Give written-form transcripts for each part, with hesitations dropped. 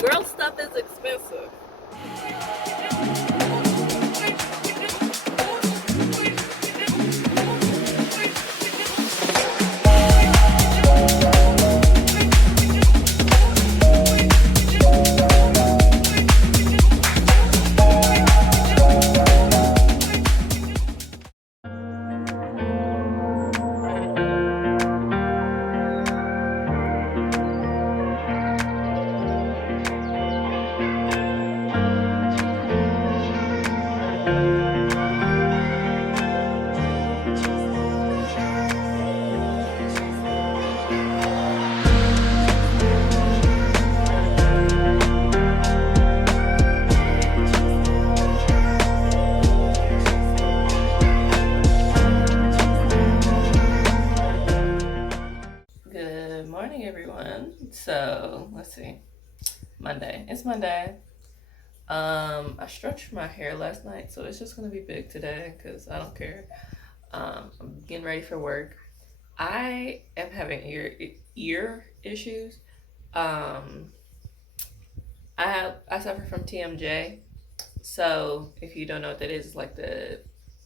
Girl stuff is expensive. Good morning, everyone. So let's see. Monday. It's Monday. I stretched my hair last night, so it's just gonna be big today because I don't care. I'm getting ready for work. I am having ear issues. Um, I suffer from TMJ. So if you don't know what that is, it's like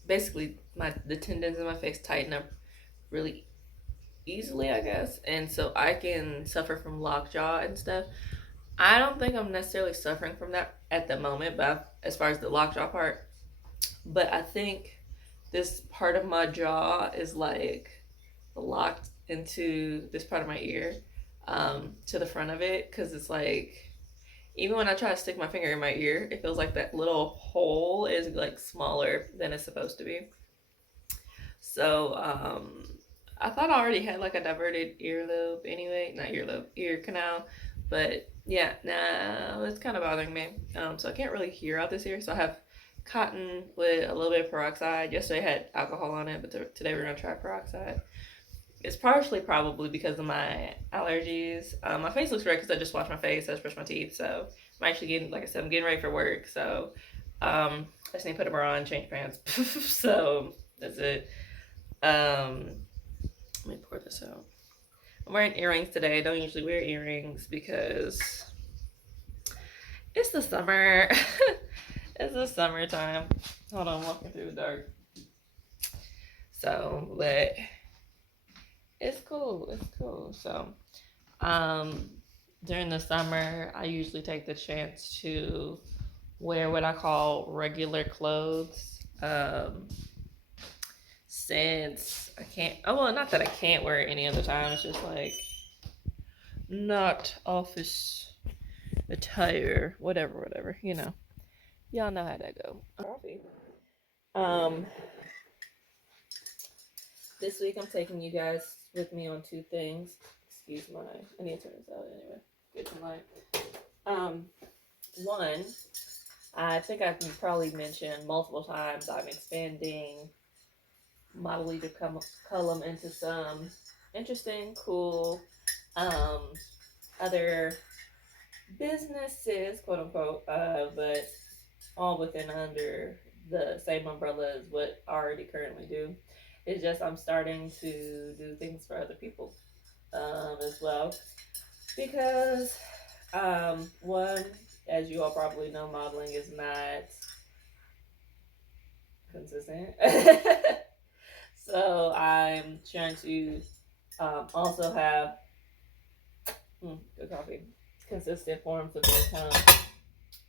basically the tendons in my face tighten up really easily, I guess, and so I can suffer from lockjaw and stuff. I don't think I'm necessarily suffering from that at the moment, but as far as the lockjaw part, but I think this part of my jaw is like locked into this part of my ear, to the front of it, because it's like even when I try to stick my finger in my ear, it feels like that little hole is like smaller than it's supposed to be. So I thought I already had like a diverted earlobe anyway, not earlobe, ear canal, but yeah, now it's kind of bothering me. So I can't really hear out this ear. So I have cotton with a little bit of peroxide. Yesterday I had alcohol on it, but today we're gonna try peroxide. It's partially probably because of my allergies. My face looks red because I just washed my face. I just brushed my teeth. So I'm actually getting, like I said, I'm getting ready for work. So I just need to put a bra on, change pants. So that's it. Let me pour this out. I'm wearing earrings today. I don't usually wear earrings because it's the summer. It's the summertime. Hold on, I'm walking through the dark. So, but it's cool. It's cool. So, during the summer, I usually take the chance to wear what I call regular clothes. Since I can't, oh, well, not that I can't wear it any other time. It's just like not office attire, whatever, you know. Y'all know how that go. Coffee. Um, this week I'm taking you guys with me on two things. Excuse my, I need to turn this out anyway. Get some light. One, I think I've probably mentioned multiple times I'm expanding Model Leader column into some interesting, cool, other businesses, quote unquote, but all within under the same umbrella as what I already currently do. It's just I'm starting to do things for other people, as well, because one, as you all probably know, modeling is not consistent. So I'm trying to also have good coffee, consistent forms of income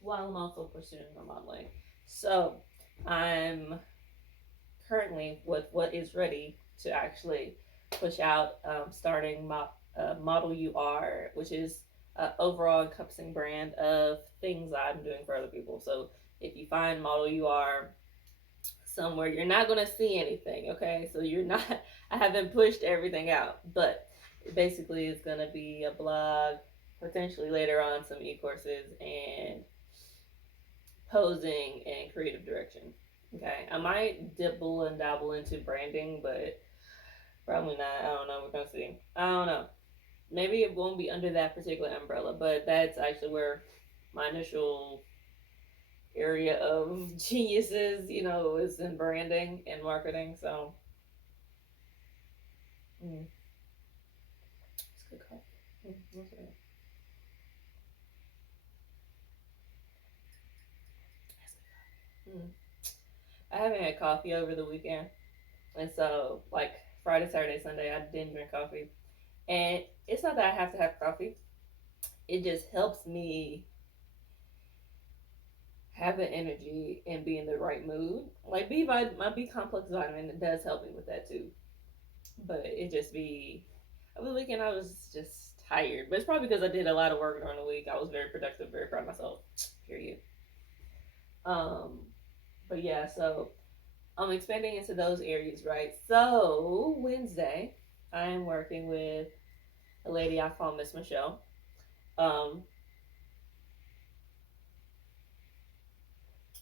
while I'm also pursuing my modeling. So I'm currently with what is ready to actually push out, starting Model UR, which is an overall encompassing brand of things I'm doing for other people. So if you find Model UR somewhere, you're not going to see anything, okay? So you're not, I haven't pushed everything out, but basically it's going to be a blog, potentially later on some e-courses, and posing and creative direction. Okay, I might dibble and dabble into branding, but probably not. I don't know. We're gonna see. I don't know. Maybe it won't be under that particular umbrella, but that's actually where my initial area of genius is. You know, is in branding and marketing. So, it's good coffee. Mm. I haven't had coffee over the weekend, and so like Friday, Saturday, Sunday, I didn't drink coffee. And it's not that I have to have coffee; it just helps me have the energy and be in the right mood. Like my B complex vitamin, it does help me with that too. But it just be over the weekend I was just tired. But it's probably because I did a lot of work during the week. I was very productive, very proud of myself. Period. Um, but yeah, so I'm expanding into those areas, right? So Wednesday, I am working with a lady I call Miss Michelle. Um,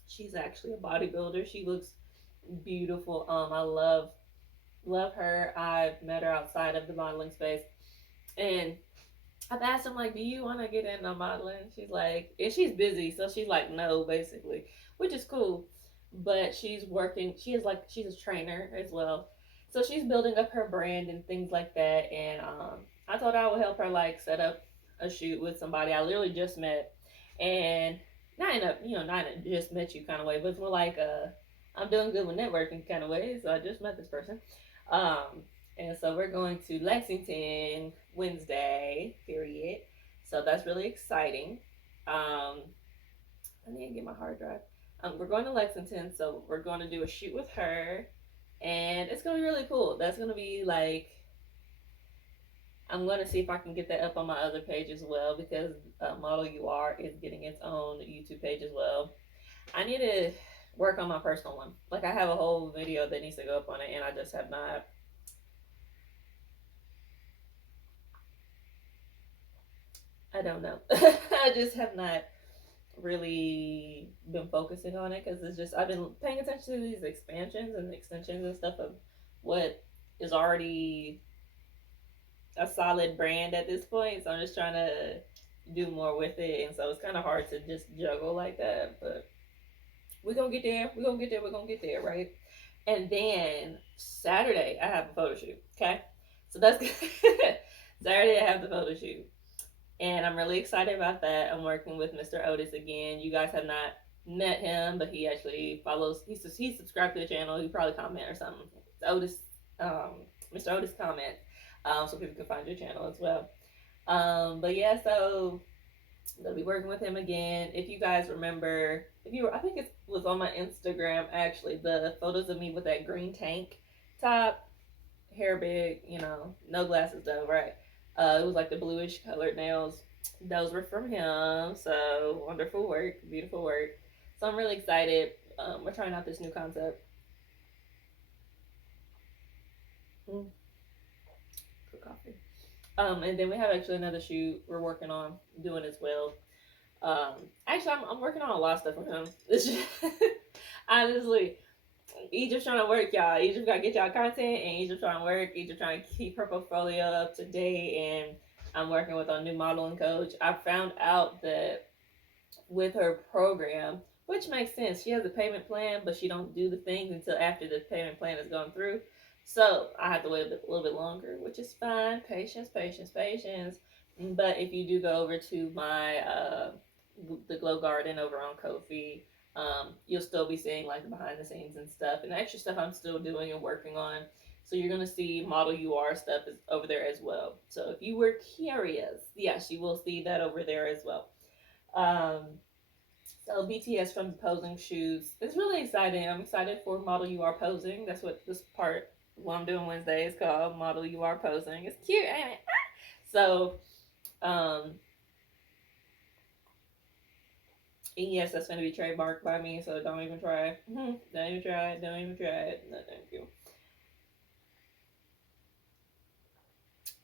she's actually a bodybuilder. She looks beautiful. I love her. I've met her outside of the modeling space, and I've asked him like, "Do you want to get into modeling?" She's like, and she's busy, so she's like, "No," basically, which is cool. But she's working. She's a trainer as well, so she's building up her brand and things like that. And I thought I would help her like set up a shoot with somebody I literally just met, and not in a not in a just met you kind of way, but it's more like I'm doing good with networking kind of way. So I just met this person. Um, and so we're going to Lexington Wednesday, period. So that's really exciting. Um, I need to get my hard drive. We're going to Lexington, so we're going to do a shoot with her, and it's going to be really cool. That's going to be like, I'm going to see if I can get that up on my other page as well because Model UR is getting its own YouTube page as well. I need to work on my personal one. Like, I have a whole video that needs to go up on it, and I just have not. I don't know. I just have not really been focusing on it because it's just I've been paying attention to these expansions and extensions and stuff of what is already a solid brand at this point. So I'm just trying to do more with it, and so it's kind of hard to just juggle like that. But we're gonna get there. We're gonna get there. We're gonna get there, right? And then Saturday I have a photo shoot. Okay, so that's Saturday I have the photo shoot. And I'm really excited about that. I'm working with Mr. Otis again. You guys have not met him, but he actually follows. He's subscribed to the channel. He probably comment or something. It's Otis, Mr. Otis comment, so people can find your channel as well. But yeah, so I'm gonna be working with him again. If you guys remember, if you were, I think it was on my Instagram actually. The photos of me with that green tank top, hair big, no glasses though, right? It was like the bluish colored nails. Those were from him. So wonderful work, beautiful work. So I'm really excited. We're trying out this new concept. Mm, good coffee. And then we have actually another shoot we're working on doing as well. Actually, I'm working on a lot of stuff with him. It's just, honestly, Egypt trying to work, y'all. Egypt got to get y'all content, and Egypt trying to work. Egypt trying to keep her portfolio up to date, and I'm working with a new modeling coach. I found out that with her program, which makes sense, she has a payment plan, but she don't do the things until after the payment plan has gone through. So I have to wait a little bit longer, which is fine. Patience, patience, patience. But if you do go over to my the Glow Garden over on Ko-fi, you'll still be seeing like the behind the scenes and stuff and extra stuff I'm still doing and working on. So you're gonna see Model UR stuff is over there as well. So if you were curious, yes, you will see that over there as well. Um, so BTS from the posing shoes. It's really exciting. I'm excited for Model UR Posing. That's what this part, what I'm doing Wednesday, is called Model UR Posing. It's cute, ain't it? So, um, and yes, that's going to be trademarked by me, so don't even try. Don't even try it. Don't even try it. No, thank you.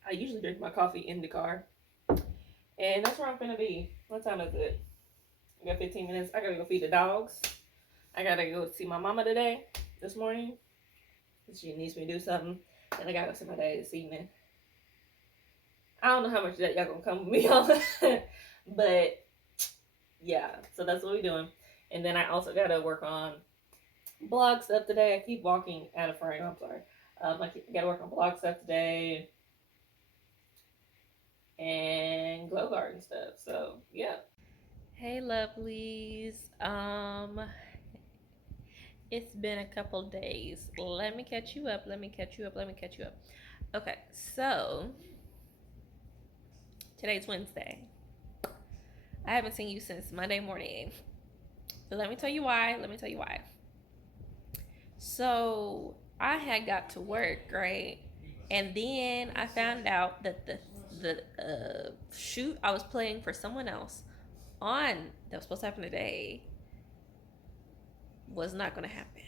I usually drink my coffee in the car. And that's where I'm going to be. What time is it? I got 15 minutes. I got to go feed the dogs. I got to go see my mama today, this morning. She needs me to do something. And I got to go see my dad this evening. I don't know how much of that y'all going to come with me on. But, yeah. So that's what we're doing. And then I also got to work on blog stuff today. I keep walking out of frame. I'm sorry. I got to work on blog stuff today and glow garden stuff. So yeah. Hey, lovelies. It's been a couple days. Let me catch you up. Okay, so today's Wednesday. I haven't seen you since Monday morning. But let me tell you why. So I had got to work, right? And then I found out that the shoot I was playing for someone else on that was supposed to happen today was not going to happen.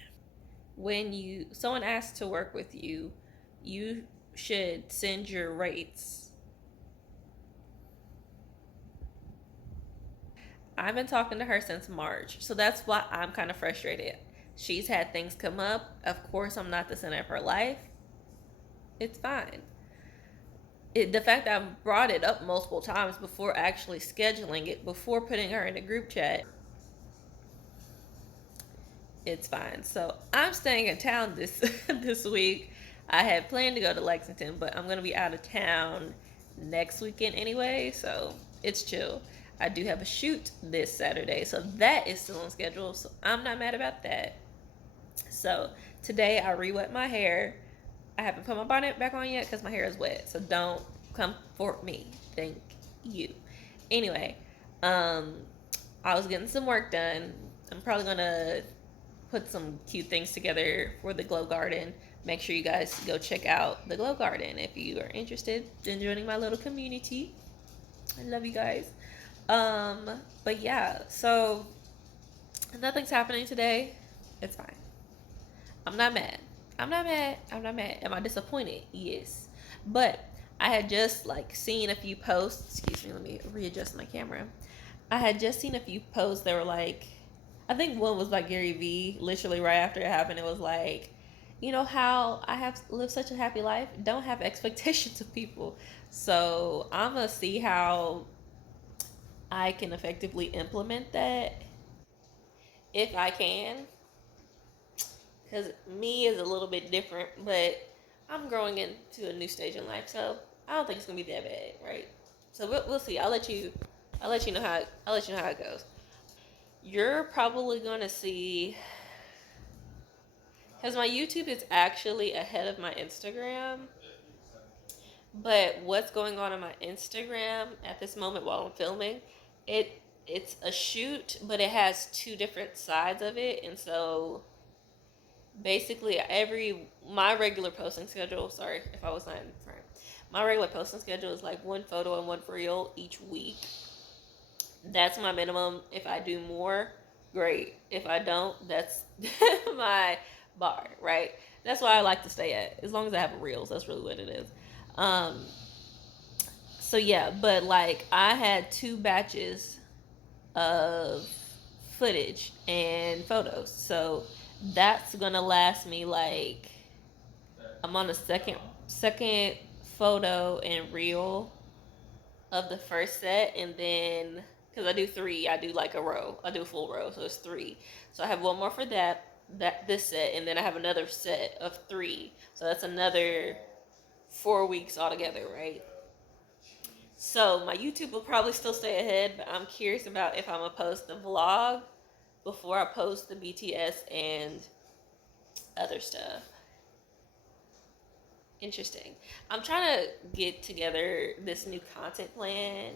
When someone asks to work with you, you should send your rates. I've been talking to her since March, so that's why I'm kind of frustrated. She's had things come up. Of course, I'm not the center of her life. It's fine. The fact that I brought it up multiple times before actually scheduling it, before putting her in a group chat, it's fine. So I'm staying in town this this week. I had planned to go to Lexington, but I'm gonna be out of town next weekend anyway, so it's chill. I do have a shoot this Saturday, so that is still on schedule. So I'm not mad about that. So today I re-wet my hair. I haven't put my bonnet back on yet because my hair is wet. So don't come for me. Thank you. Anyway, um, I was getting some work done. I'm probably gonna put some cute things together for the Glow Garden. Make sure you guys go check out the Glow Garden if you are interested in joining my little community. I love you guys. Um, but yeah, so nothing's happening today. It's fine. I'm not mad. Am I disappointed? Yes. But I had just like seen a few posts. Excuse me, let me readjust my camera. I had just seen a few posts that were like, I think one was by Gary Vee, literally right after it happened. It was like, you know how I have lived such a happy life? Don't have expectations of people. So I'm going to see how I can effectively implement that if I can. Because me is a little bit different, but I'm growing into a new stage in life, so I don't think it's gonna be that bad, right? So we'll see. I'll let you know how it goes. You're probably gonna see, because my YouTube is actually ahead of my Instagram. But what's going on my Instagram at this moment while I'm filming, it's a shoot, but it has two different sides of it, and so basically my regular posting schedule. Sorry if I was not in frame. My regular posting schedule is like one photo and one reel each week. That's my minimum. If I do more, great. If I don't, that's my bar, right? That's why I like to stay at. As long as I have reels, that's really what it is. Um, so yeah, but like I had two batches of footage and photos, so that's gonna last me like I'm on the second photo and reel of the first set, and then because I do three, I do like a row, I do a full row, so it's three. So I have one more for this set, and then I have another set of three. So that's another 4 weeks altogether, right? So my YouTube will probably still stay ahead, but I'm curious about if I'm gonna post the vlog before I post the BTS and other stuff. Interesting. I'm trying to get together this new content plan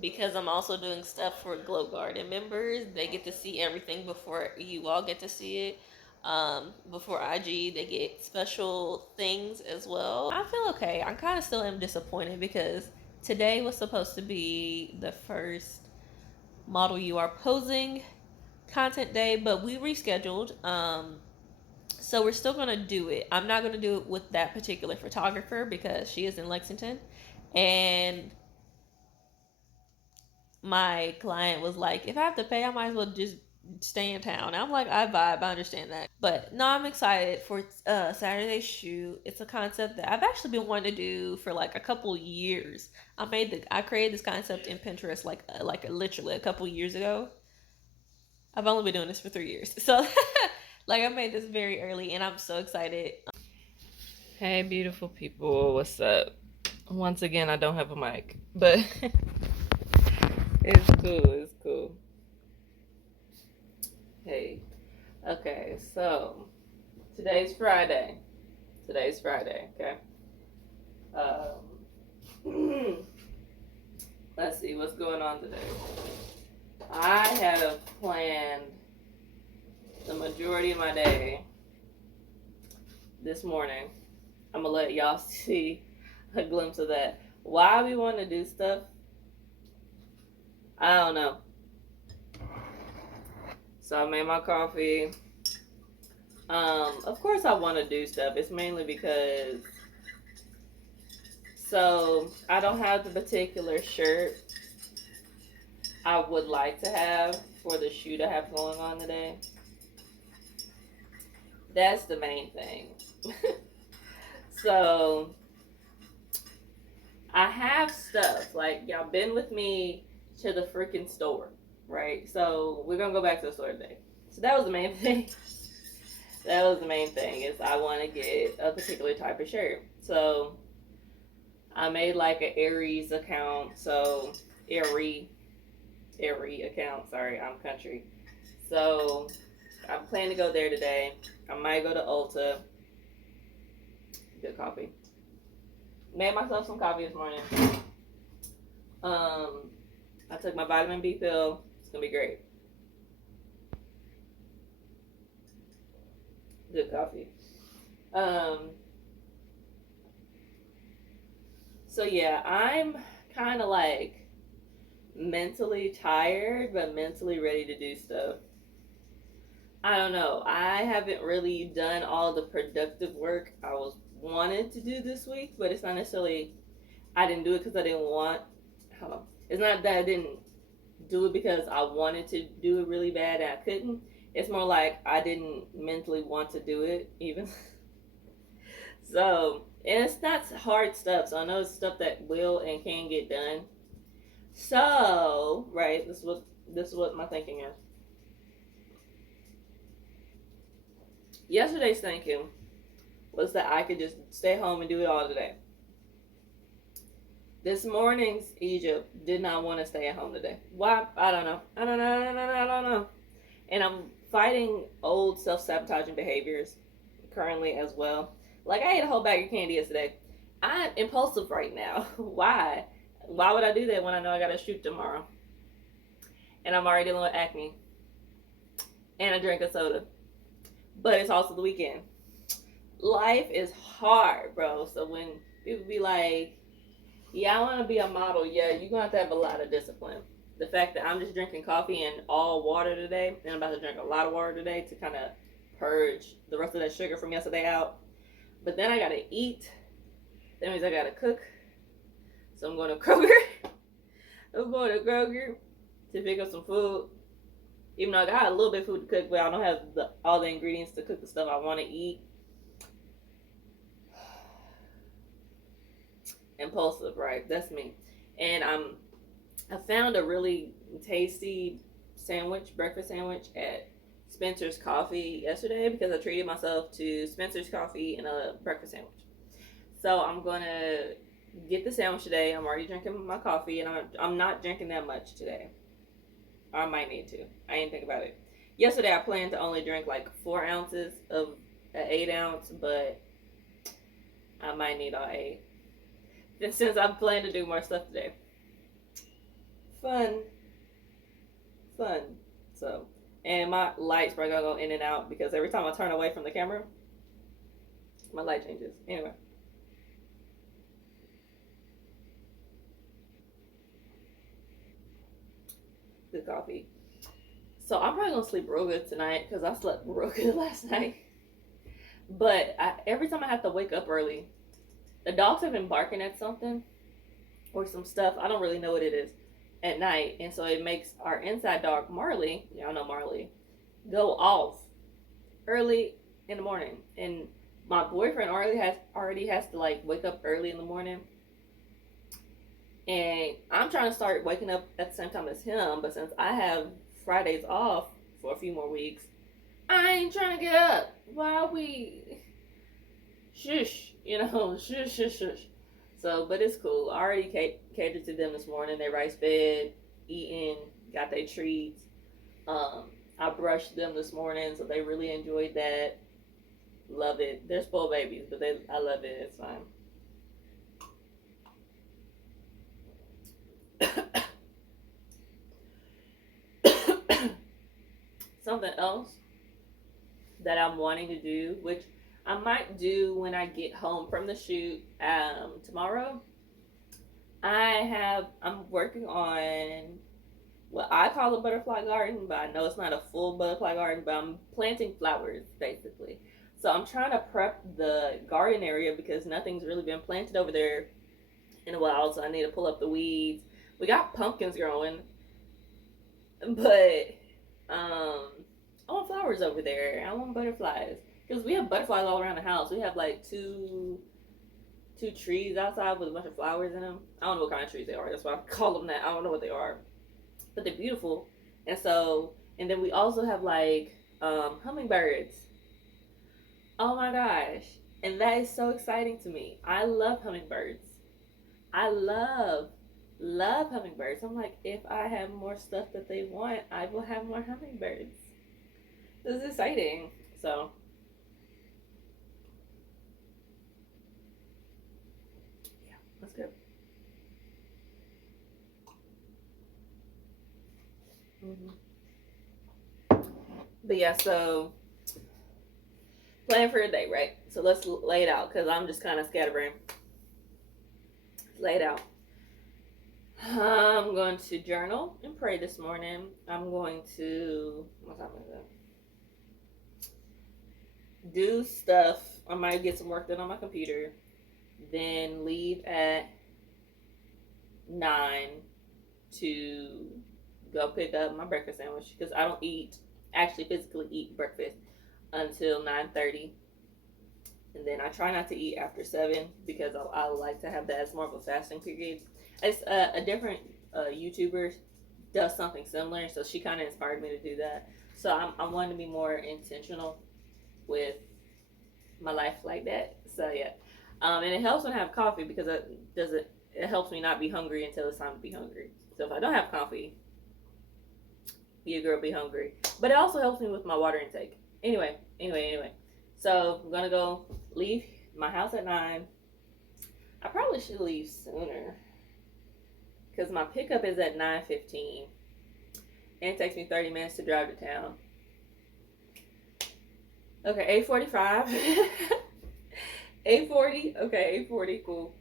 because I'm also doing stuff for Glow Garden members. They get to see everything before you all get to see it. Before IG, they get special things as well. I feel okay. I kind of still am disappointed because today was supposed to be the first Model You Are Posing content day, but we rescheduled. So we're still gonna do it. I'm not gonna do it with that particular photographer because she is in Lexington, and my client was like, if I have to pay, I might as well just stay in town. I'm like, I vibe, I understand that. But no, I'm excited for Saturday shoot. It's a concept that I've actually been wanting to do for like a couple years. I created this concept in Pinterest like literally a couple years ago. I've only been doing this for 3 years, so like I made this very early, and I'm so excited. Hey, beautiful people, what's up? Once again, I don't have a mic, but it's cool. Hey, Okay, so today's Friday. Okay. Let's see what's going on today. I have planned the majority of my day this morning. I'm gonna let y'all see a glimpse of that. Why we want to do stuff, I don't know. So I made my coffee. Of course I want to do stuff. It's mainly because I don't have the particular shirt I would like to have for the shoot I have going on today. That's the main thing. So I have stuff, like, y'all been with me to the freaking store, right? So we're gonna go back to the store today. So that was the main thing. That was the main thing, is I want to get a particular type of shirt. So I made like an Aries account. So Aerie account. Sorry, I'm country. So I plan to go there today. I might go to Ulta. Good coffee. Made myself some coffee this morning. I took my vitamin B pill. It's gonna be great. Good coffee. So yeah, I'm kind of like mentally tired, but mentally ready to do stuff. I don't know. I haven't really done all the productive work I was wanted to do this week, but it's not necessarily I didn't do it because I didn't want. Hold on. It's not that I didn't do it because I wanted to do it really bad and I couldn't. It's more like I didn't mentally want to do it even. So, and it's not hard stuff. So I know it's stuff that will and can get done. So, right, this is what my thinking is. Yesterday's thinking was that I could just stay home and do it all today. This morning's Egypt did not want to stay at home today. Why? I don't know. I don't know. And I'm fighting old self-sabotaging behaviors currently as well. Like, I ate a whole bag of candy yesterday. I'm impulsive right now. Why? Why would I do that when I know I got to shoot tomorrow? And I'm already dealing with acne. And I drink a soda. But it's also the weekend. Life is hard, bro. So when people be like, yeah, I want to be a model. Yeah, you're going to have a lot of discipline. The fact that I'm just drinking coffee and all water today, and I'm about to drink a lot of water today to kind of purge the rest of that sugar from yesterday out. But then I got to eat. That means I got to cook. So I'm going to Kroger. To pick up some food. Even though I got a little bit of food to cook, but I don't have all the ingredients to cook the stuff I want to eat. Impulsive, right? That's me. And I found a really tasty breakfast sandwich at Spencer's Coffee yesterday because I treated myself to Spencer's Coffee and a breakfast sandwich. So I'm going to get the sandwich today. I'm already drinking my coffee, and I'm not drinking that much today. I might need to. I didn't think about it. Yesterday I planned to only drink like 4 ounces of an 8 ounce, but I might need all 8. Since I plan to do more stuff today. Fun. So, and my light's probably gonna go in and out because every time I turn away from the camera, my light changes. Anyway. Good coffee. So I'm probably gonna sleep real good tonight because I slept real good last night. But every time I have to wake up early, the dogs have been barking at something or some stuff. I don't really know what it is at night. And so it makes our inside dog, Marley, y'all know Marley, go off early in the morning. And my boyfriend already has to like wake up early in the morning. And I'm trying to start waking up at the same time as him. But since I have Fridays off for a few more weeks, I ain't trying to get up. Why we... Shush. Shush. So, but it's cool. I already catered to them this morning. They rice fed, eating, got their treats. I brushed them this morning, so they really enjoyed that. Love it. They're spoiled babies, but I love it. It's fine. Something else that I'm wanting to do, which I might do when I get home from the shoot tomorrow. I'm working on what I call a butterfly garden, but I know it's not a full butterfly garden, but I'm planting flowers basically. So I'm trying to prep the garden area because nothing's really been planted over there in a while, so I need to pull up the weeds. We got pumpkins growing, but I want flowers over there. I want butterflies because we have butterflies all around the house. We have like two trees outside with a bunch of flowers in them. I don't know what kind of trees they are. That's why I call them that. I don't know what they are, but they're beautiful. And so, and then we also have like hummingbirds. Oh my gosh. And that is so exciting to me. I love hummingbirds. I love hummingbirds. I'm like, if I have more stuff that they want, I will have more hummingbirds. This is exciting. So yeah, that's good. But yeah, so plan for a day, right? So let's lay it out because I'm just kind of scatterbrained. Lay it out. I'm going to journal and pray this morning. I'm going to, what time is it? Do stuff. I might get some work done on my computer. Then leave at 9 to go pick up my breakfast sandwich because I don't actually physically eat breakfast until 9:30. And then I try not to eat after 7 because I like to have that as more of a fasting period. It's a different YouTuber does something similar, so she kind of inspired me to do that. So I'm wanting to be more intentional with my life like that. So yeah, and it helps when I have coffee because it helps me not be hungry until it's time to be hungry. So if I don't have coffee, your girl be hungry. But it also helps me with my water intake. Anyway. So I'm gonna go leave my house at 9. I probably should leave sooner because my pickup is at 9:15 and it takes me 30 minutes to drive to town. Okay, 8:45. 8:40. Okay, 8:40. Cool.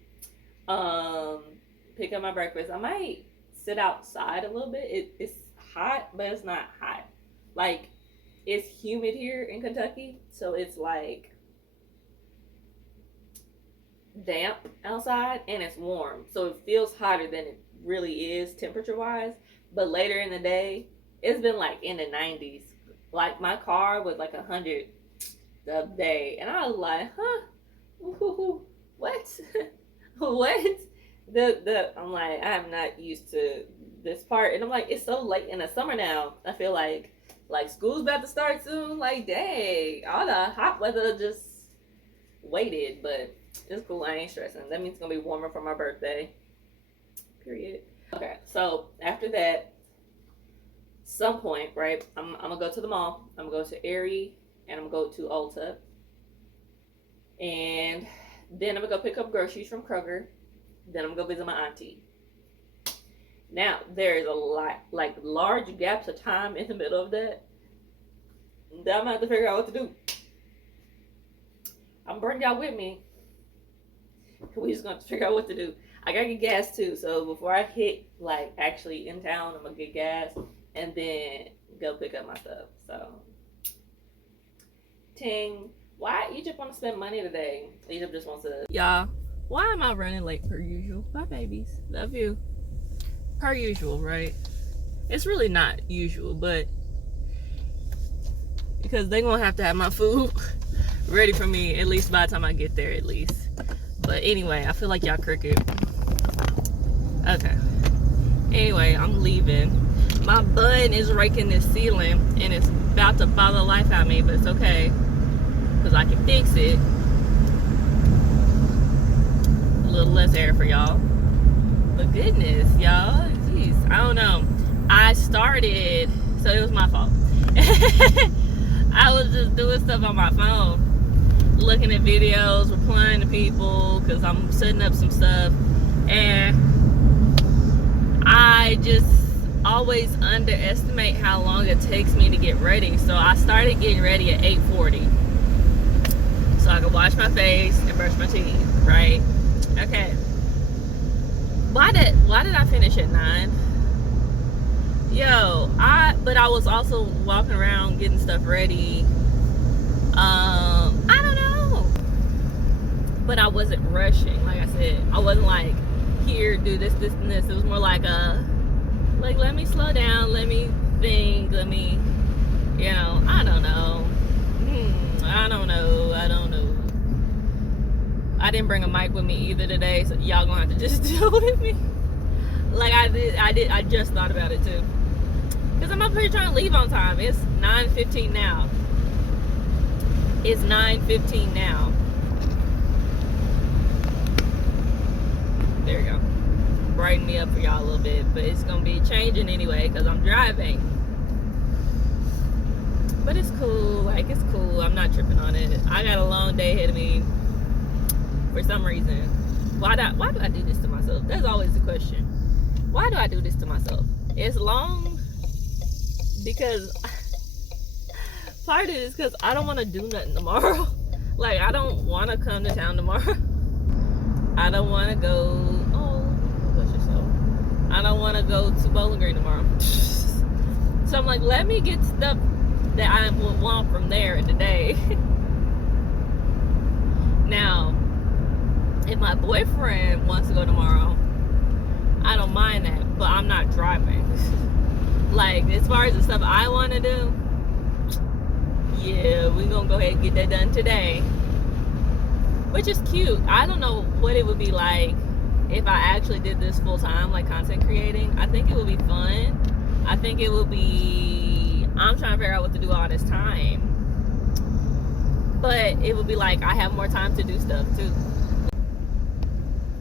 Pick up my breakfast. I might sit outside a little bit. It's hot, but it's not hot. Like, it's humid here in Kentucky, so it's like damp outside and it's warm, so it feels hotter than it really is temperature wise. But later in the day, it's been like in the 90s. Like my car was like 100 the other day, and I was like, what? What? I'm like, I'm not used to this part, and I'm like, it's so late in the summer now. I feel like school's about to start soon. Like, dang, all the hot weather just waited, but it's cool. I ain't stressing. That means it's gonna be warmer for my birthday. Period. Okay, so after that, some point, right? I'm gonna go to the mall. I'm gonna go to Aerie, and I'm gonna go to Ulta, and then I'm gonna go pick up groceries from Kroger. Then I'm gonna go visit my auntie. Now, there is a lot, like large gaps of time in the middle of that I'm gonna have to figure out what to do. I'm bringing y'all with me. We just gonna figure out what to do. I gotta get gas too, so before I hit like actually in town, I'm gonna get gas and then go pick up my stuff. So, ting. Why Egypt want to spend money today? Egypt just wants to. Y'all, why am I running late per usual? Bye, babies. Love you. Per usual, right? It's really not usual, but because they're gonna have to have my food ready for me at least by the time I get there, at least. But anyway, I feel like y'all crooked. Okay. Anyway, I'm leaving. My bun is raking the ceiling and it's about to bother the life out of me, but it's okay because I can fix it. A little less air for y'all. But goodness, y'all, jeez, I don't know. So so it was my fault. I was just doing stuff on my phone, looking at videos, replying to people, because I'm setting up some stuff, and I just always underestimate how long it takes me to get ready. So I started getting ready at 8:40, so I could wash my face and brush my teeth, right? Okay. Why did I finish at 9? But I was also walking around getting stuff ready. I don't know. But I wasn't rushing. Like I said, I wasn't like, here, do this, this, and this. It was more like let me slow down, let me think, let me, I don't know. I don't know. I didn't bring a mic with me either today, so y'all gonna have to just deal with me. Like I just thought about it too. Because I'm up here trying to leave on time. It's 9:15 now. It's 9:15 now. There we go. Brighten me up for y'all a little bit. But it's going to be changing anyway because I'm driving. But it's cool. Like, it's cool. I'm not tripping on it. I got a long day ahead of me. For some reason. Why do I do this to myself? That's always the question. Why do I do this to myself? It's long because part of it is because I don't want to do nothing tomorrow. Like, I don't want to come to town tomorrow. I don't want to go. Oh, bless yourself. I don't want to go to Bowling Green tomorrow. So I'm like, let me get stuff that I would want from there today. Now, if my boyfriend wants to go tomorrow, I don't mind that, but I'm not driving. Like, as far as the stuff I want to do, yeah, we're gonna go ahead and get that done today, which is cute. I don't know what it would be like if I actually did this full time, like content creating. I think it would be fun. I think it would be, I'm trying to figure out what to do all this time, but it would be like I have more time to do stuff too.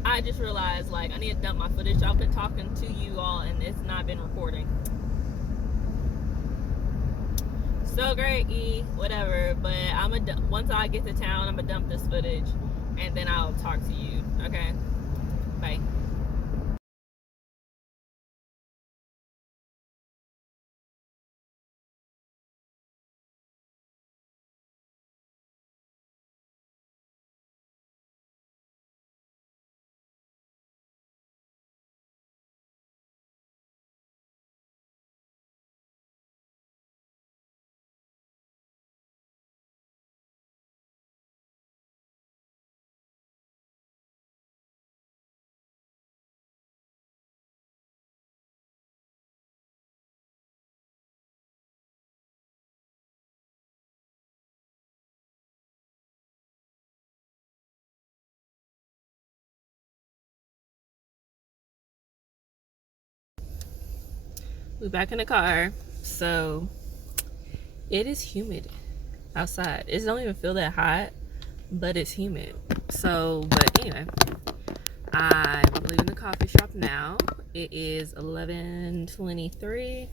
I just realized, like, I need to dump my footage. I've been talking to you all and it's not been recording. So great, whatever. But once I get to town, I'm gonna dump this footage and then I'll talk to you. Okay? Bye. We're back in the car. So it is humid outside. It don't even feel that hot, but it's humid. So, but anyway, I'm leaving the coffee shop now. It is 11:23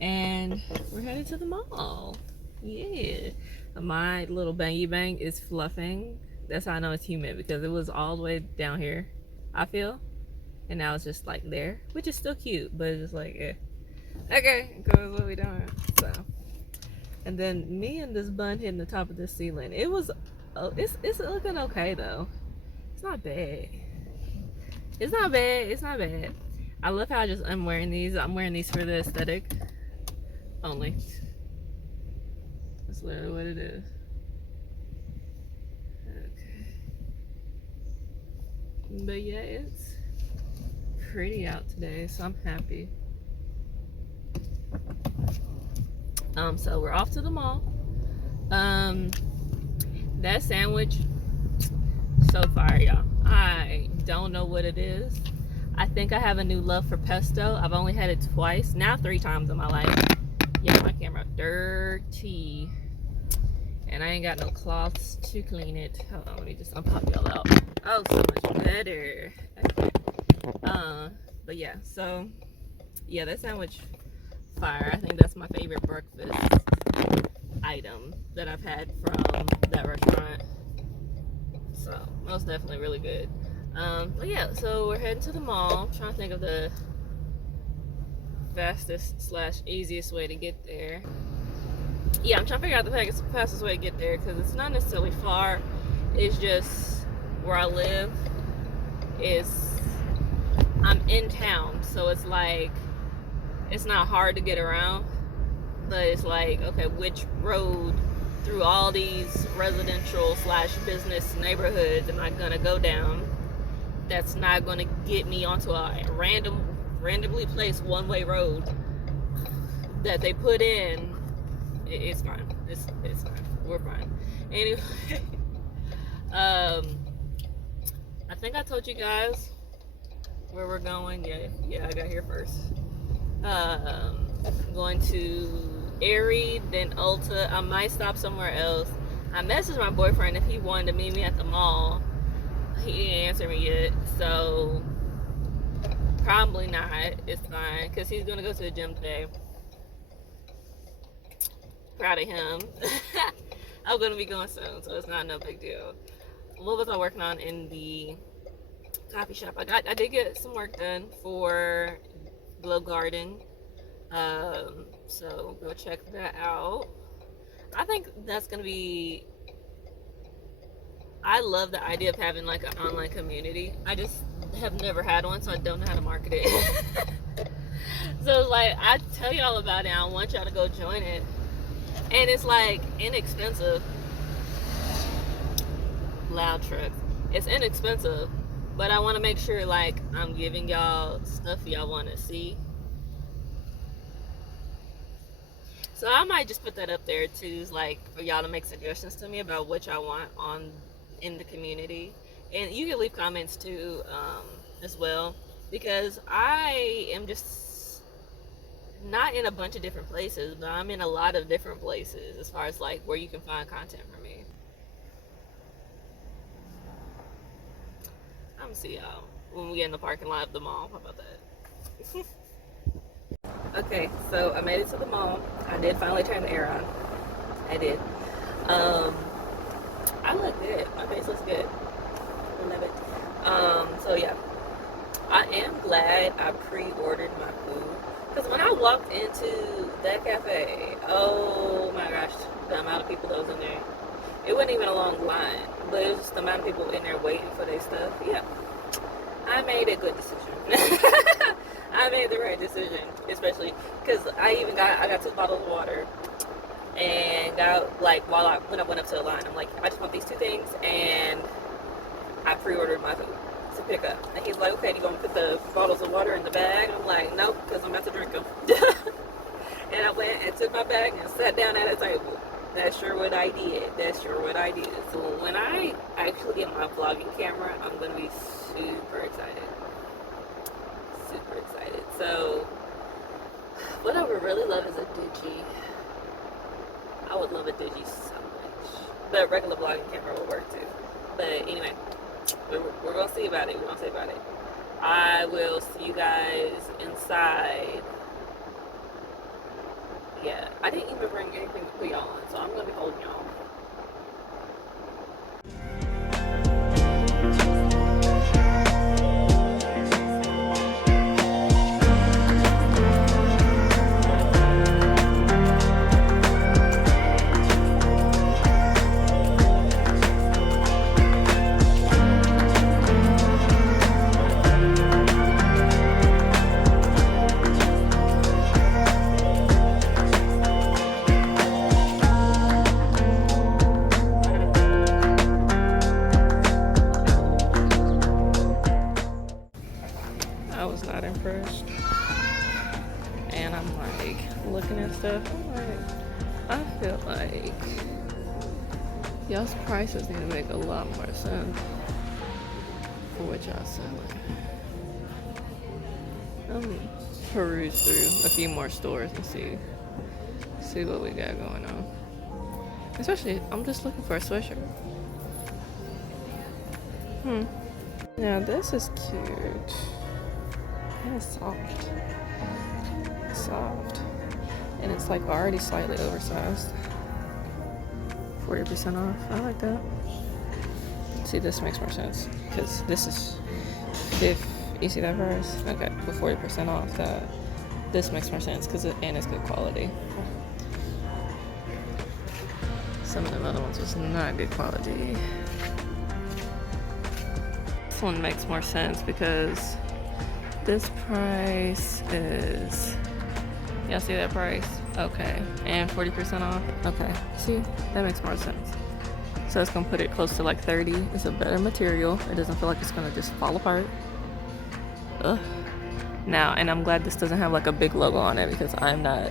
and we're headed to the mall. Yeah, my little bangy bang is fluffing. That's how I know it's humid, because it was all the way down here, I feel, and now it's just like there, which is still cute, but it's just like, eh. Okay, because what we doing? So, and then me and this bun hitting the top of this ceiling. It was, it's looking okay though. It's not bad. It's not bad. It's not bad. I love how I'm wearing these. I'm wearing these for the aesthetic only. That's literally what it is. Okay. But yeah, it's pretty out today, so I'm happy. So we're off to the mall. That sandwich, so fire, y'all. I don't know what it is. I think I have a new love for pesto. I've only had it twice, now 3 times in my life. Yeah, my camera dirty, and I ain't got no cloths to clean it. Hold on, let me just unpop y'all out. Oh, so much better. Okay. But yeah, so yeah, that sandwich fire. I think that's my favorite breakfast item that I've had from that restaurant. So most definitely really good. But yeah, so we're heading to the mall. I'm trying to think of the fastest / easiest way to get there. Yeah, I'm trying to figure out the fastest way to get there because it's not necessarily far. It's just where I live I'm in town, so it's like it's not hard to get around, but it's like, okay, which road through all these residential / business neighborhoods am I gonna go down that's not gonna get me onto a randomly placed one-way road that they put in? It's fine. It's fine. We're fine. Anyway, I think I told you guys where we're going. Yeah, I got here first. Going to Aerie, then Ulta. I might stop somewhere else. I messaged my boyfriend if he wanted to meet me at the mall. He didn't answer me yet, so probably not. It's fine, because he's gonna go to the gym today. Proud of him. I'm gonna be going soon, so it's not no big deal. What was I working on in the coffee shop? I did get some work done for Glow Garden, so go check that out. I think that's gonna be, I love the idea of having like an online community. I just have never had one, so I don't know how to market it. So it's like, I tell y'all about it, I want y'all to go join it, and it's like inexpensive. Loud truck. It's inexpensive, but I want to make sure like I'm giving y'all stuff y'all want to see. So I might just put that up there too, like for y'all to make suggestions to me about what y'all want in the community, and you can leave comments too, as well, because I am just not in a bunch of different places, but I'm in a lot of different places as far as like where you can find content for me. I'm gonna see y'all when we get in the parking lot of the mall. How about that? Okay, so I made it to the mall. I did finally turn the air on. I did. I look good. My face looks good. I love it. So yeah, I am glad I pre-ordered my food, because when I walked into that cafe, oh my gosh, the amount of people that was in there. It wasn't even a long line, but it was just the amount of people in there waiting for their stuff. Yeah, I made a good decision. I made the right decision, especially because I got 2 bottles of water, and got like when I went up to the line, I'm like, I just want these 2 things, and I pre-ordered my food to pick up. And he's like, okay, you gonna put the bottles of water in the bag? I'm like, nope, because I'm about to drink them. And I went and took my bag and sat down at a table. That's sure what I did. So when I actually get my vlogging camera, I'm gonna be super excited. So what I would really love is a digi. I would love a digi so much. But regular vlogging camera would work too. But anyway, we're gonna see about it. I will see you guys inside. Yeah, I didn't even bring anything to put y'all on, so I'm gonna be holding y'all. I was not impressed, and I'm like looking at stuff. I'm like, I feel like y'all's prices need to make a lot more sense for what y'all selling. Peruse through a few more stores and see what we got going on. Especially, I'm just looking for a sweatshirt. Now this is cute. And it's soft. And it's like already slightly oversized. 40% off. I like that. See, this makes more sense because this is fifth. You see that price? Okay, with 40% off, that this makes more sense because and it's good quality. Some of the other ones was not good quality. This one makes more sense because this price is, y'all see that price? Okay, and 40% off. Okay, see, that makes more sense. So it's gonna put it close to like 30. It's a better material. It doesn't feel like it's gonna just fall apart. Ugh. Now, and I'm glad this doesn't have like a big logo on it because I'm not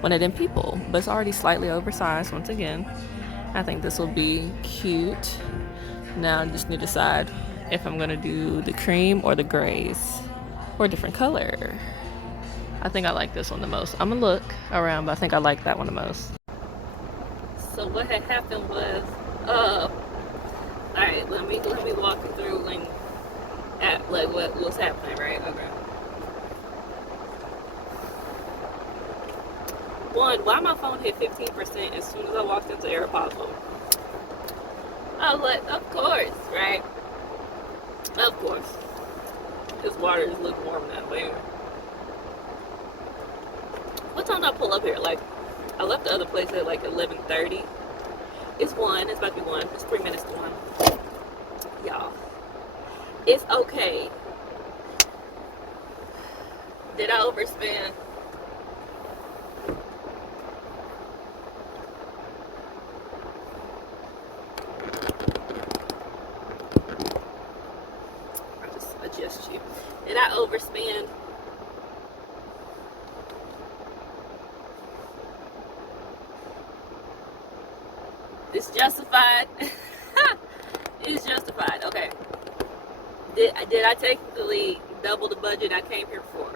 one of them people. But it's already slightly oversized once again. I think this will be cute. Now I just need to decide if I'm gonna do the cream or the grays or a different color. I think I like this one the most. I'm gonna look around, but I think I like that one the most. So what had happened was, alright, let me walk you through like what was happening, right? Okay. One, why my phone hit 15% as soon as I walked into Aeropostale? I was like, of course, right? Of course. This water is lukewarm now, but anyway. What time did I pull up here? Like, I left the other place at like 11:30. It's 1. It's about to be 1. It's 3 minutes to 1. Y'all. It's okay. Did I overspend? I'll just adjust you. Did I overspend? It's justified. It's justified. Okay. Did I technically double the budget I came here for?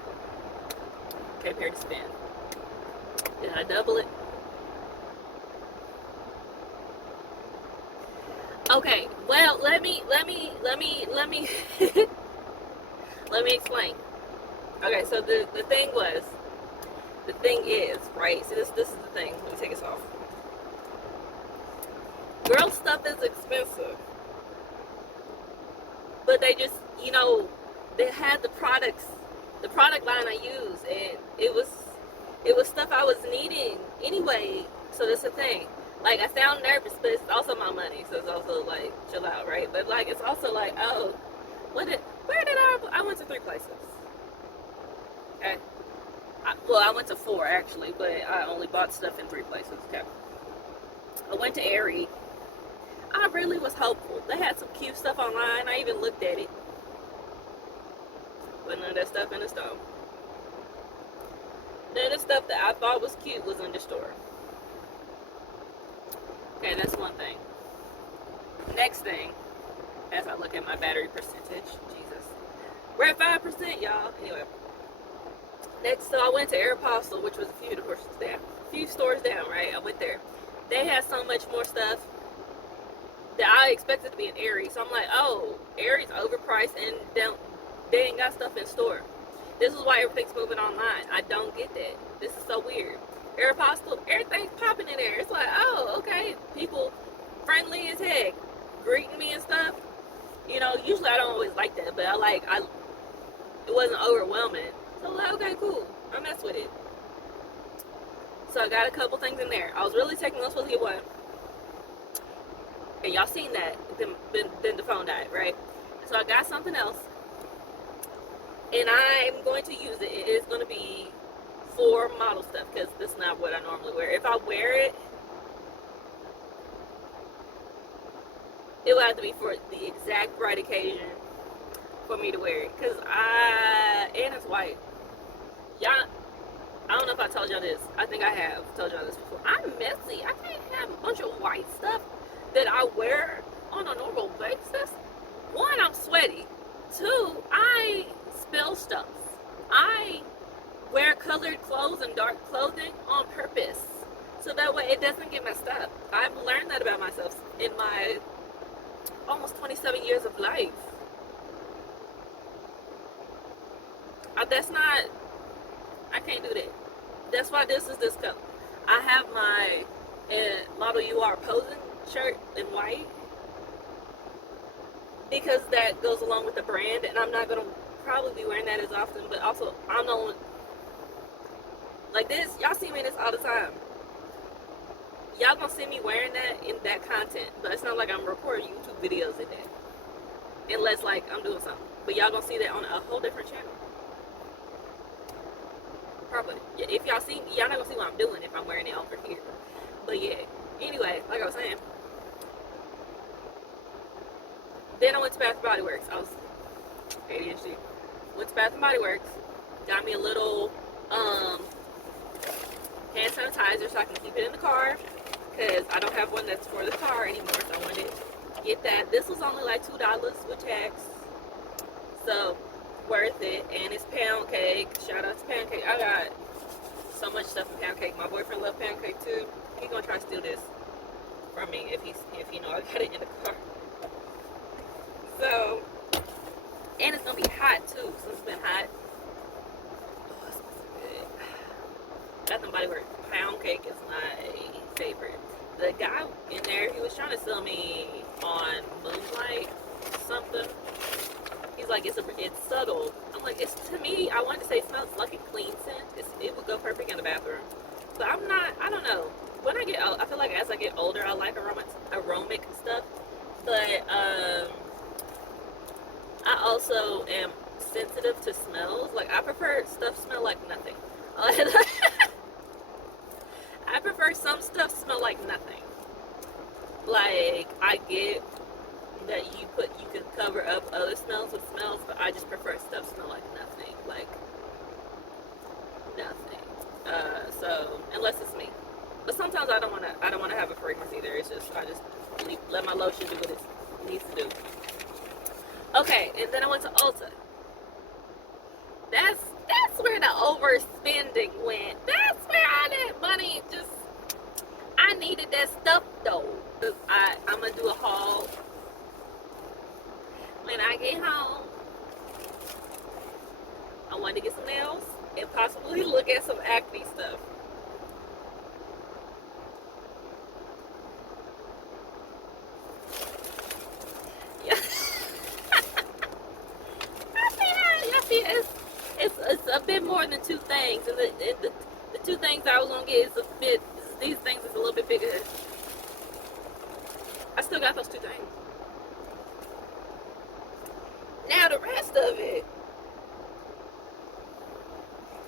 Came here to spend. Did I double it? Okay. Well, let me let me explain. Okay. So the thing is, right? So this is the thing. Let me take this off. Girl stuff is expensive. But they just, they had the product line I use, and it was stuff I was needing anyway. So that's the thing. Like, I sound nervous, but it's also my money, so it's also like, chill out, right? But like, it's also like, oh, where did I went to 3 places. Okay. I went to 4 actually, but I only bought stuff in 3 places. Okay. I went to Aerie. I really was hopeful. They had some cute stuff online. I even looked at it. But none of that stuff in the store. None of the stuff that I thought was cute was in the store. Okay, that's one thing. Next thing, as I look at my battery percentage, Jesus. We're at 5%, y'all. Anyway. Next, so I went to Aeropostale, which was a few stores down, right? I went there. They had so much more stuff that I expected to be in Aerie. So I'm like, oh, Aerie's overpriced and they ain't got stuff in store. This is why everything's moving online. I don't get that. This is so weird. Aeropostale, everything's popping in there. It's like, oh, okay. People friendly as heck, greeting me and stuff. Usually I don't always like that, but it wasn't overwhelming. So I'm like, okay, cool. I mess with it. So I got a couple things in there. I was really taking those supposed to get one. And y'all seen that. Then the phone died, right? So I got something else. And I'm going to use it. It is going to be for model stuff because this is not what I normally wear. If I wear it, it will have to be for the exact right occasion for me to wear it. Because and it's white. Y'all, I don't know if I told y'all this. I think I have told y'all this before. I'm messy. I can't have a bunch of white stuff that I wear on a normal basis. 1, I'm sweaty. 2, I spill stuff. I wear colored clothes and dark clothing on purpose so that way it doesn't get messed up. I've learned that about myself in my almost 27 years of life. I can't do that. That's why this is this color. I have my model UR Posing shirt in white because that goes along with the brand, and I'm not gonna probably be wearing that as often. But also, I'm the only, like this. Y'all see me in this all the time. Y'all gonna see me wearing that in that content, but it's not like I'm recording YouTube videos in that, unless like I'm doing something. But y'all gonna see that on a whole different channel. Probably. Yeah, if y'all see, y'all not gonna see what I'm doing if I'm wearing it over here. But yeah. Anyway, like I was saying. Then I went to Bath and Body Works. I was ADHD. Went to Bath and Body Works. Got me a little hand sanitizer so I can keep it in the car. Because I don't have one that's for the car anymore. So I wanted to get that. This was only like $2 with tax. So worth it. And it's pound cake. Shout out to pound cake. I got so much stuff in pound cake. My boyfriend loves pound cake too. He's gonna try to steal this from me if you know I got it in the car. So, and it's gonna be hot too, so it's been hot. Oh, it smells so good. Bath and Body Works pound cake is my favorite. The guy in there, he was trying to sell me on Moonlight something. He's like, it's subtle. I'm like, it's, to me, I wanted to say it smells like a clean scent. It would go perfect in the bathroom. But I don't know. When I get old, I feel like as I get older, I like aromatic stuff. But, I also am sensitive to smells. Like, I prefer stuff smell like nothing. I prefer some stuff smell like nothing. Like, I get that you can cover up other smells with smells, but I just prefer stuff smell like nothing. Like, nothing. So, unless it's me. But sometimes I don't wanna have a fragrance either. It's just, I just let my lotion do what it needs to do. Okay, and then I went to Ulta. That's where the overspending went. That's where all that money just, I needed that stuff though. I'm gonna do a haul when I get home. I wanted to get some nails and possibly look at some acne stuff. It's a bit more than two things, and the two things I was gonna get is these things is a little bit bigger. I still got those two things. Now the rest of it,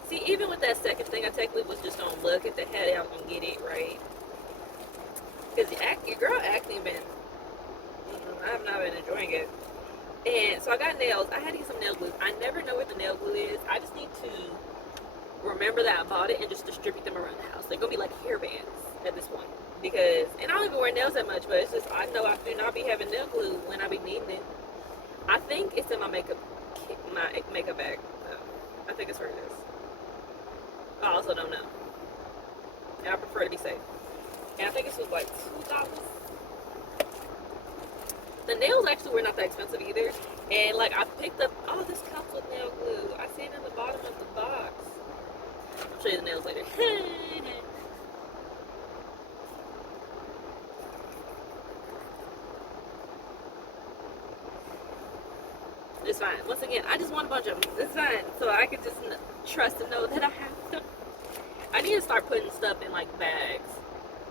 see, even with that second thing, I technically was just gonna look at the head out and get it right, because your girl acne I have not been enjoying it. And so I got nails. I had to get some nail glue. I never know where the nail glue is. I just need to remember that I bought it and just distribute them around the house. They're going to be like hair bands at this point. Because, and I don't even wear nails that much, but it's just, I know I do not be having nail glue when I be needing it. I think it's in my makeup bag. I think it's where it is. I also don't know. And I prefer to be safe. And I think this was like $2. The nails actually were not that expensive either. And like I picked up, oh, this comes with nail glue. I see it in the bottom of the box. I'll show you the nails later. It's fine. Once again, I just want a bunch of them. It's fine. So I can just trust and know that I have them. I need to start putting stuff in like bags.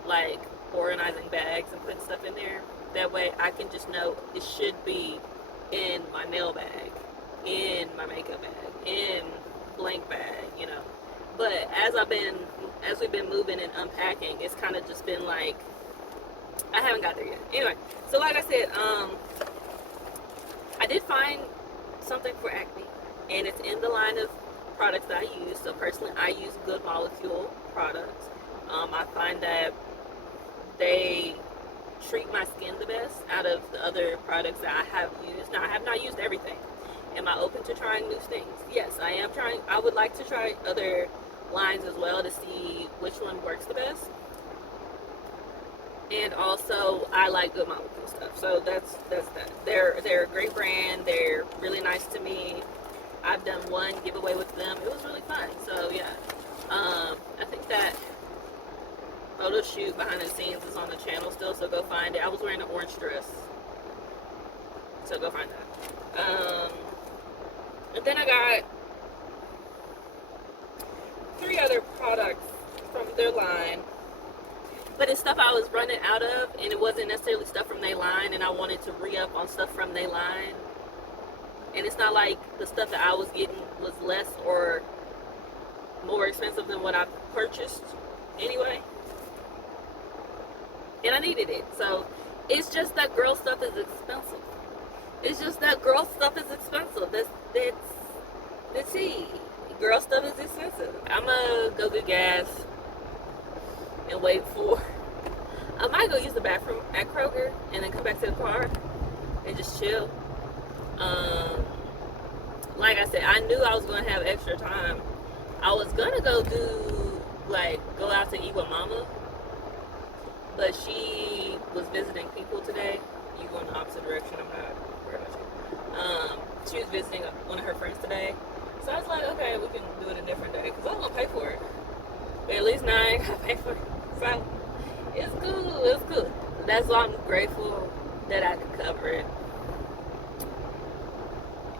Like organizing bags and putting stuff in there. That way I can just know it should be in my nail bag, in my makeup bag, in blank bag, you know. But as we've been moving and unpacking, it's kind of just been like, I haven't got there yet. Anyway, so like I said, I did find something for acne, and it's in the line of products that I use. So personally, I use Good Molecule products. I find that they treat my skin the best out of the other products that I have used. Now, I have not used everything. Am I open to trying new things? Yes, I am trying. I would like to try other lines as well to see which one works the best. And also, I like Good Molecule stuff. So that's that. They're a great brand. They're really nice to me. I've done one giveaway with them. It was really fun. So yeah. I think that photo shoot behind the scenes is on the channel still, so go find it. I was wearing an orange dress, so go find that. And then I got 3 other products from their line, but it's stuff I was running out of, and it wasn't necessarily stuff from their line, and I wanted to re-up on stuff from their line. And it's not like the stuff that I was getting was less or more expensive than what I purchased anyway, and I needed it. So it's just that girl stuff is expensive. It's just that girl stuff is expensive. That's the tea. Girl stuff is expensive. I'm gonna go get gas and wait for. I might go use the bathroom at Kroger and then come back to the car and just chill. Like I said, I knew I was gonna have extra time. I was gonna go go out to eat with Mama, but she was visiting people today. You go in the opposite direction. I'm not worried about you. She was visiting one of her friends today, so I was like, okay, we can do it a different day because I don't want to pay for it. But at least now I ain't gotta pay for it. So it's cool. It's cool. That's why I'm grateful that I could cover it.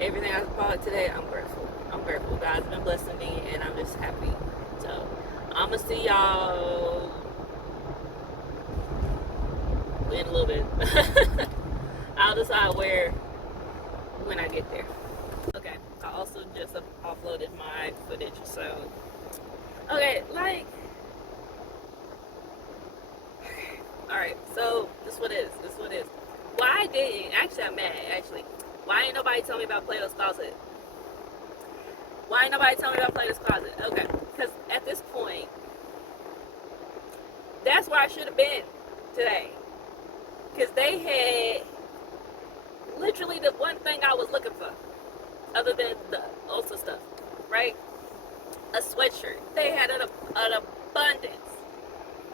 Everything I bought today, I'm grateful. I'm grateful. God's been blessing me, and I'm just happy. So, I'm going to see y'all in a little bit. I'll decide when I get there. Okay, I also just offloaded my footage, so. Okay, alright, so this what it is. Why didn't, actually I'm mad, why ain't nobody tell me about Plato's Closet? Why ain't nobody tell me about Plato's Closet? Okay, because at this point, that's where I should have been today. Because they had literally the one thing I was looking for, other than the Ulta stuff, right? A sweatshirt. They had an abundance.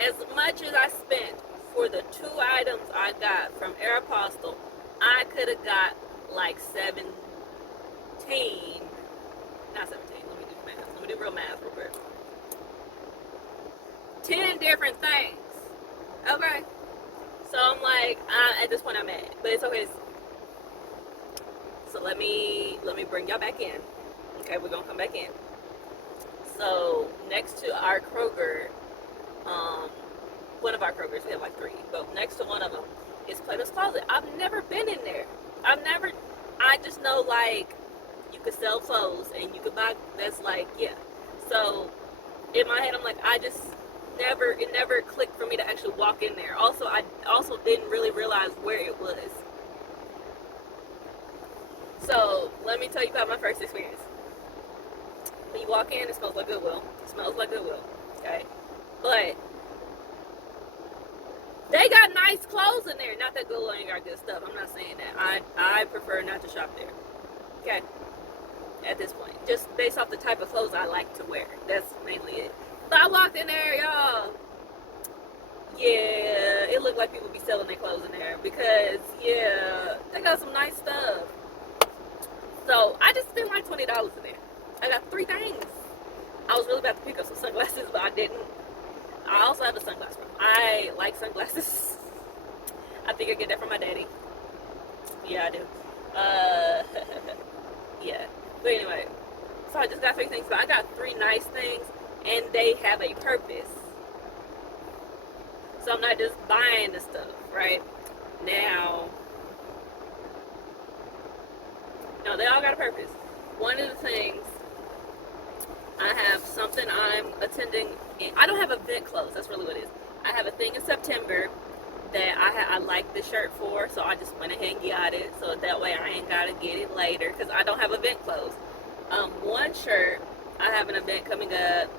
As much as I spent for the 2 items I got from Aeropostale, I could have got like 17, not 17, let me do math, let me do real math real quick. 10 different things, okay? So I'm like, at this point I'm mad, but it's okay. So let me bring y'all back in. Okay, we're gonna come back in. So next to our Kroger, one of our Krogers, we have like 3, but next to one of them is Plato's Closet. I've never been in there. I just know like you could sell clothes and you could buy, that's like, yeah. So in my head I'm like, it never clicked for me to actually walk in there. Also, I also didn't really realize where it was. So let me tell you about my first experience. When you walk in, it smells like Goodwill. It smells like Goodwill, okay? But they got nice clothes in there. Not that Goodwill ain't got good stuff. I'm not saying that. I prefer not to shop there, okay? At this point, just based off the type of clothes I like to wear. That's mainly it. But I walked in there, y'all. Yeah, it looked like people be selling their clothes in there because, yeah, they got some nice stuff. So I just spent like $20 in there. I got 3 things. I was really about to pick up some sunglasses, but I didn't. I also have a sunglass room. I like sunglasses. I think I get that from my daddy. Yeah, I do. Yeah. But anyway, so I just got 3 things, but I got 3 nice things, and they have a purpose. So I'm not just buying the stuff, right? Now, no, they all got a purpose. One of the things, I have something I'm attending. I don't have event clothes. That's really what it is. I have a thing in September that I like the shirt for, so I just went ahead and got it. So that way I ain't gotta get it later because I don't have event clothes. One shirt, I have an event coming up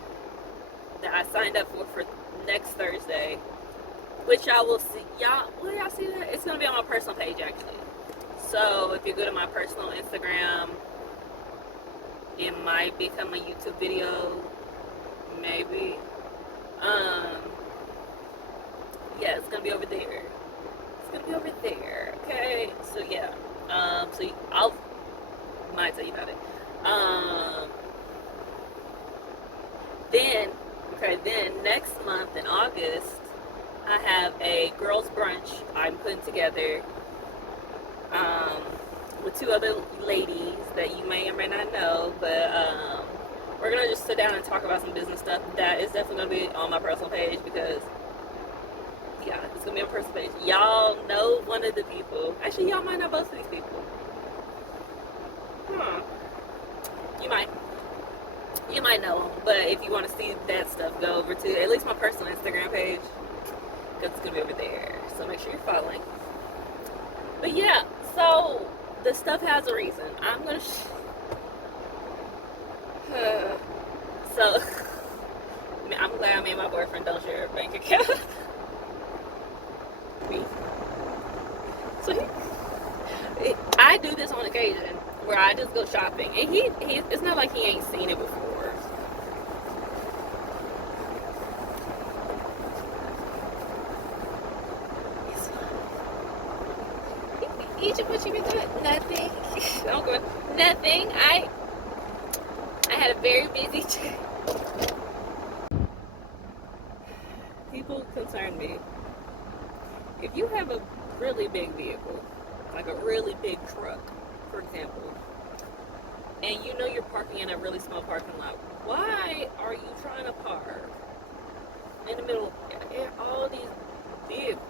that I signed up for next Thursday, which y'all will see. Will y'all see that? It's gonna be on my personal page actually. So if you go to my personal Instagram, it might become a YouTube video, maybe. Yeah, it's gonna be over there. It's gonna be over there. Okay. So yeah. So I'll might tell you about it. Then I have a girls' brunch I'm putting together with two other ladies that you may or may not know, but we're gonna just sit down and talk about some business stuff. That is definitely gonna be on my personal page because, yeah, it's gonna be on my personal page. Y'all know one of the people. Actually, y'all might know both of these people. You might. You might know them, but if you want to see that stuff, go over to at least my personal Instagram page because it's gonna be over there. So make sure you're following. But yeah, so the stuff has a reason. I'm gonna. So I'm glad I made my boyfriend don't share a bank account. Me. So I do this on occasion where I just go shopping, and he it's not like he ain't seen it before. Egypt, what you been doing? Nothing. Don't go. Nothing. I had a very busy day. People concern me. If you have a really big vehicle, like a really big truck, for example, and you know you're parking in a really small parking lot, why are you trying to park in the middle of all these vehicles?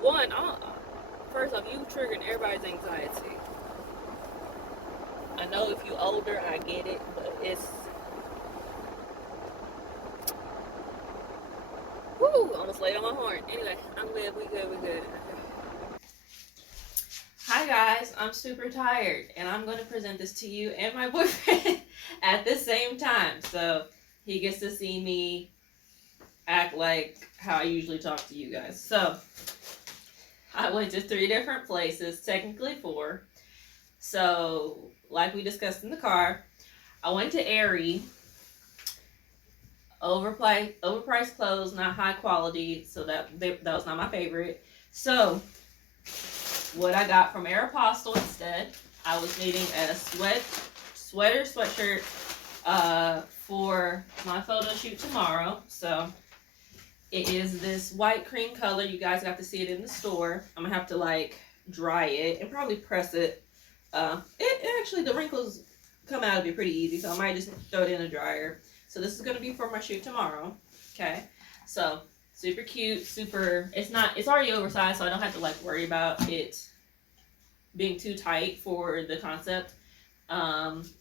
One, first off, you triggering everybody's anxiety. I know if you older, I get it, but it's... Woo! Almost laid on my horn. Anyway, I'm good, we good. Hi guys, I'm super tired, and I'm going to present this to you and my boyfriend at the same time. So, he gets to see me act like how I usually talk to you guys. So, I went to 3 different places, technically 4. So, like we discussed in the car, I went to Aerie. Overpriced clothes, not high quality, so that was not my favorite. So, what I got from Aeropostale instead, I was needing a sweatshirt for my photo shoot tomorrow. So, it is this white cream color. You guys got to see it in the store. I'm gonna have to like dry it and probably press it. It actually, the wrinkles come out to be pretty easy, so I might just throw it in the dryer. So this is gonna be for my shoot tomorrow. Okay, so super cute, super. It's already oversized, so I don't have to like worry about it being too tight for the concept.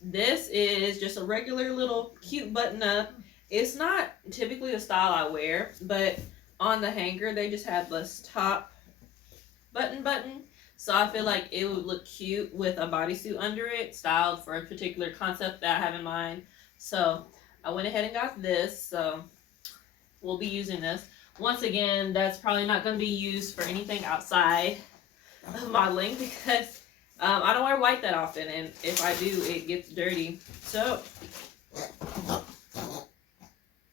This is just a regular little cute button up. It's not typically the style I wear, but on the hanger they just have this top button. So I feel like it would look cute with a bodysuit under it, styled for a particular concept that I have in mind. So I went ahead and got this. So we'll be using this. Once again, that's probably not going to be used for anything outside of modeling because I don't wear white that often, and if I do, it gets dirty. So,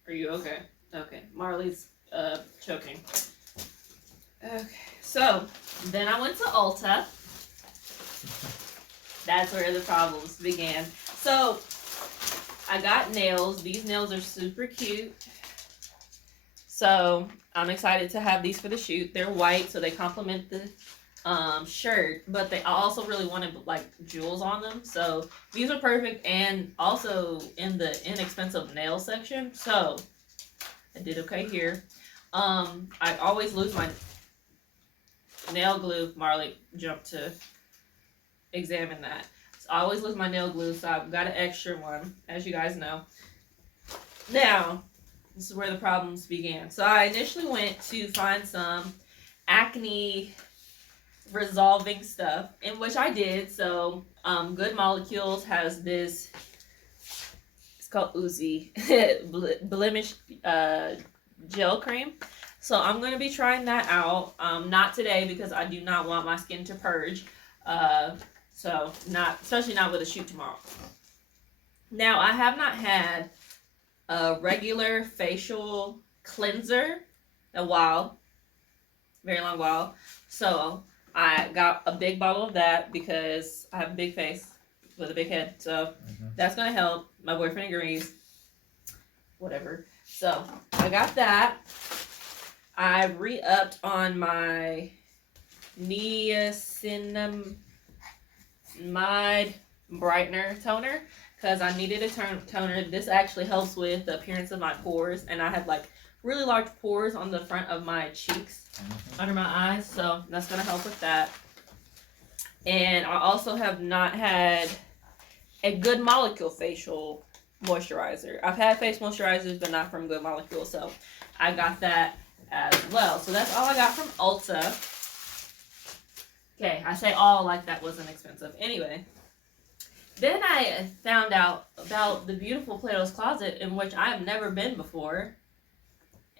are you okay? Okay, Marley's choking. Okay, so then I went to Ulta. That's where the problems began. So I got nails. These nails are super cute. So I'm excited to have these for the shoot. They're white, so they complement the shirt, but I also really wanted like jewels on them. So these are perfect, and also in the inexpensive nail section. So I did okay here. I always lose my nail glue. Marley jumped to examine that. So I always lose my nail glue, so I've got an extra one, as you guys know. Now, this is where the problems began. So I initially went to find some acne resolving stuff, in which I did. So Good Molecules has this, it's called Uzi blemish gel cream. So I'm going to be trying that out. Not today because I do not want my skin to purge. So especially not with a shoot tomorrow. Now, I have not had a regular facial cleanser in a while, very long while. So I got a big bottle of that because I have a big face with a big head. So that's going to help. My boyfriend agrees. Whatever. So I got that. I re-upped on my niacinamide brightener toner because I needed a toner. This actually helps with the appearance of my pores, and I have like really large pores on the front of my cheeks, under my eyes, so that's gonna help with that. And I also have not had a Good Molecule facial moisturizer. I've had face moisturizers, but not from Good Molecule, so I got that as well. So that's all I got from Ulta. Okay, I say all like that wasn't expensive. Anyway, then I found out about the beautiful Plato's Closet, in which I have never been before.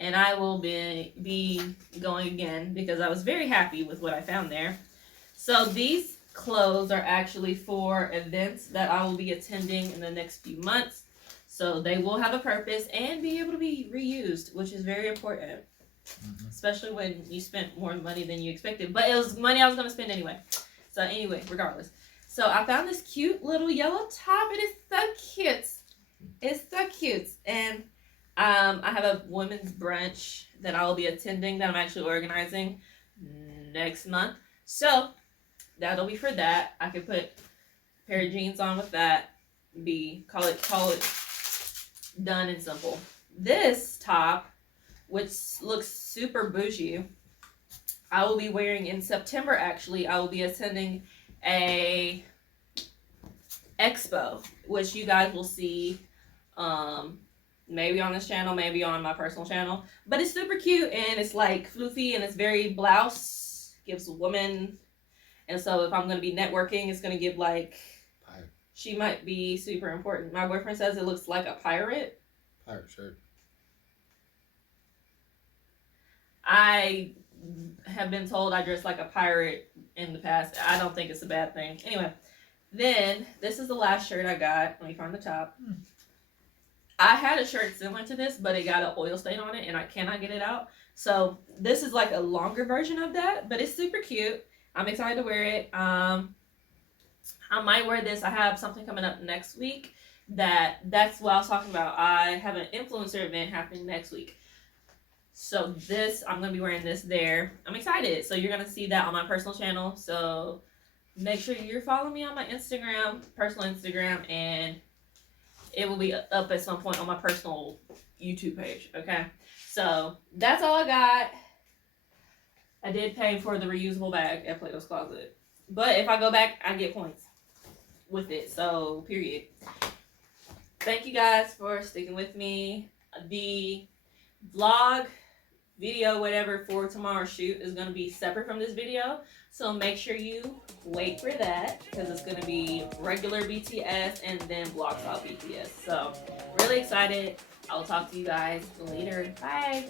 And I will be going again because I was very happy with what I found there. So these clothes are actually for events that I will be attending in the next few months. So they will have a purpose and be able to be reused, which is very important. Especially when you spent more money than you expected. But it was money I was going to spend anyway. So anyway, regardless. So I found this cute little yellow top. It is so cute. It's so cute. And I have a women's brunch that I will be attending that I'm actually organizing next month. So that'll be for that. I could put a pair of jeans on with that. Call it done and simple. This top, which looks super bougie, I will be wearing in September. Actually, I will be attending a expo, which you guys will see maybe on this channel, maybe on my personal channel. But it's super cute and it's like floofy and it's very blouse, gives a woman. And so if I'm going to be networking, it's going to give like, she might be super important. My boyfriend says it looks like a pirate. Pirate shirt. I have been told I dress like a pirate in the past. I don't think it's a bad thing. Anyway, then this is the last shirt I got. Let me find the top. I had a shirt similar to this, but it got an oil stain on it and I cannot get it out. So this is like a longer version of that, but it's super cute. I'm excited to wear it. I might wear this. I have something coming up next week. That's what I was talking about. I have an influencer event happening next week. So I'm going to be wearing this there. I'm excited. So you're going to see that on my personal channel. So make sure you're following me on my Instagram, personal Instagram, and it will be up at some point on my personal YouTube page. Okay. So that's all I got. I did pay for the reusable bag at Plato's Closet. But if I go back, I get points with it. So, period. Thank you guys for sticking with me. The vlog, video, whatever, for tomorrow's shoot is going to be separate from this video. So make sure you wait for that because it's going to be regular BTS and then vlog style BTS. So, really excited. I'll talk to you guys later. Bye.